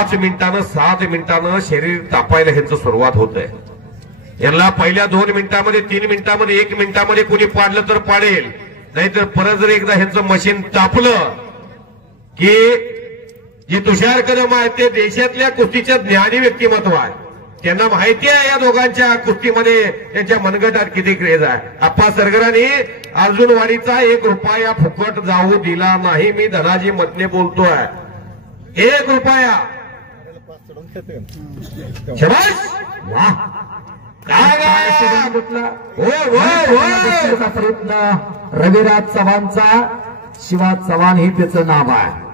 5 मिनिटानं 7 मिनिटानं शरीर तापायला ह्यांचं सुरुवात होत आहे. यांना पहिल्या 2 मिनिटांमध्ये 3 मिनिटांमध्ये 1 मिनिटांमध्ये कोणी पाडलं तर पाडेल, नाहीतर परत जर एकदा ह्यांचं मशीन तापलं की जे तुषार कदम आहेत ते देशातल्या कुस्तीच्या ज्ञानी व्यक्तिमत्व आहे. त्यांना माहिती आहे या दोघांच्या कुस्तीमध्ये त्यांच्या मनगटात किती क्रेज आहे. आप्पा सरगरांनी अर्जुनवाडीचा 1 रुपया फुकट जाऊ दिला नाही. मी धनाजी मतने बोलतोय, 1 रुपया. शबाश, वाह, काय प्रयत्न रविराज चव्हाणचा. शिवा चव्हाण हे त्याचं नाव आहे.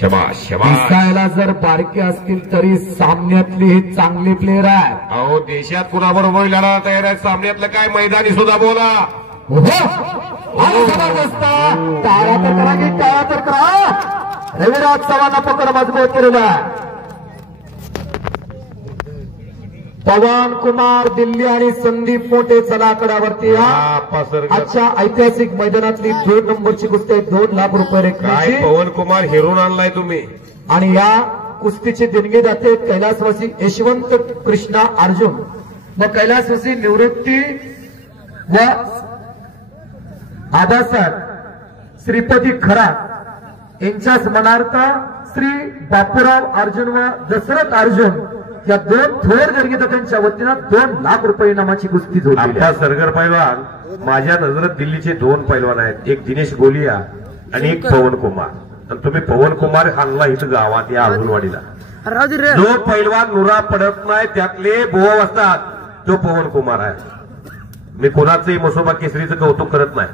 शबाश शबाश. दिसायला जर बारके असतील तरी सामन्यातले हे चांगले प्लेअर आहेत. अहो देशात कुणाबरोबर लढायला तयार आहे. सामन्यातलं काय मैदानी सुद्धा बोला. जबरदस्त. टाळा तर करा की टाळा तर करा. रविराज चव्हाण पकड मजबूत केलेला आहे. पवन कुमार दिल्ली आणि संदीप मोठे चला आकड्यावरती. आजच्या ऐतिहासिक मैदानातली 2 नंबरची कुस्ती आहे. 2 लाख रुपये काय पवन कुमार हिरून आणलाय तुम्ही. आणि या कुस्तीचे देणगेदाते कैलासवासी यशवंत कृष्णा अर्जुन व कैलासवासी निवृत्ती व आदासार श्रीपती खरा यांच्या स्मरणार्थ श्री बापूराव अर्जुन व दशरथ अर्जुन या 2 थोर देणगेदात्यांच्या वतीनं 2 लाख रुपये इनामाची कुस्ती जोडली. आप्पा सरगर पैलवान, माझ्या नजरेत दिल्लीचे 2 पैलवान आहेत. एक दिनेश गोलिया आणि एक पवन कुमार. आणि तुम्ही पवन कुमार हाणला इथं गावात या अर्जुनवाडीला. जो पैलवान नुरा पडत नाही त्यातले बोवा असतात तो पवन कुमार आहे. मी कोणाचंही मसोबा केसरीचं कौतुक करत नाही.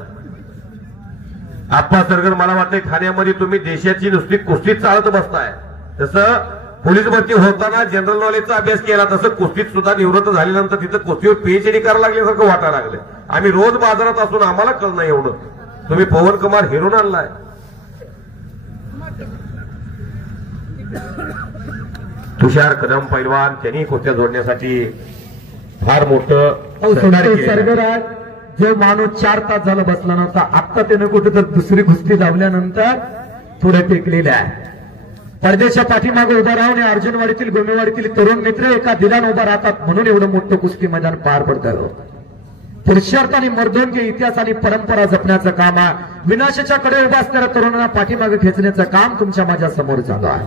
आप्पा सरगर, मला वाटतंय ठाण्यामध्ये तुम्ही देशाची नुसती कुस्तीत चालत बसताय. तसं पोलीस भरती होताना जनरल नॉलेजचा अभ्यास केला, तसं कुस्तीत सुद्धा निवृत्त झाल्यानंतर तिथं कुस्तीवर पीएचडी करायला लागल्यासारखं वाटायला लागलं. आम्ही रोज बाजारात असून आम्हाला कळलं नाही एवढं. तुम्ही पवन कुमार हिरून आणलाय. तुषार कदम पैलवान त्यांनी कुस्त्या जोडण्यासाठी फार मोठं सरगर आहे. जो माणूस 4 तास झाला बसला नव्हता, आता त्यानं कुठे तर दुसरी कुस्ती लावल्यानंतर थोडे टेकलेले आहे. परदेशा पाठीमागे उभा राहून अर्जुनवाडीतील गोमेवाडीतील तरुण मित्र एका दिलान उभा राहतात म्हणून एवढं मोठं कुस्ती मैदान पार पडतं. पुरुषार्थ आणि मर्दोनके इतिहास आणि परंपरा जपण्याचं काम आहे. विनाशाच्या कडे उभा असणाऱ्या तरुणांना पाठीमागे खेचण्याचं काम तुमच्या माझ्या समोर चालू आहे.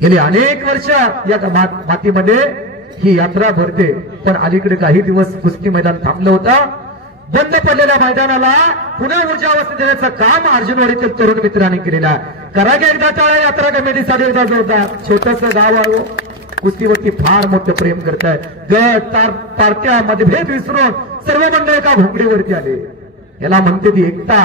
गेली अनेक वर्ष या मातीमध्ये ही यात्रा भरते, पण अलीकडे काही दिवस कुस्ती मैदान थांबलं होतं. बंद पडलेल्या मैदानाला पुन्हा ऊर्जा अवस्थेत देण्याचं काम अर्जुनवाडीतील तरुण मित्रांनी केलेलं आहे. करा की एकदा टाळ्या यात्रा कमिटीसाठी एकदा जोरदार. छोटस गाव आहे, कुस्तीवरती फार मोठं प्रेम करताय. गट पार्ट्या मतभेद विसरून सर्व मंडळ एका घोंगडीवरती आले. याला म्हणते ती एकता.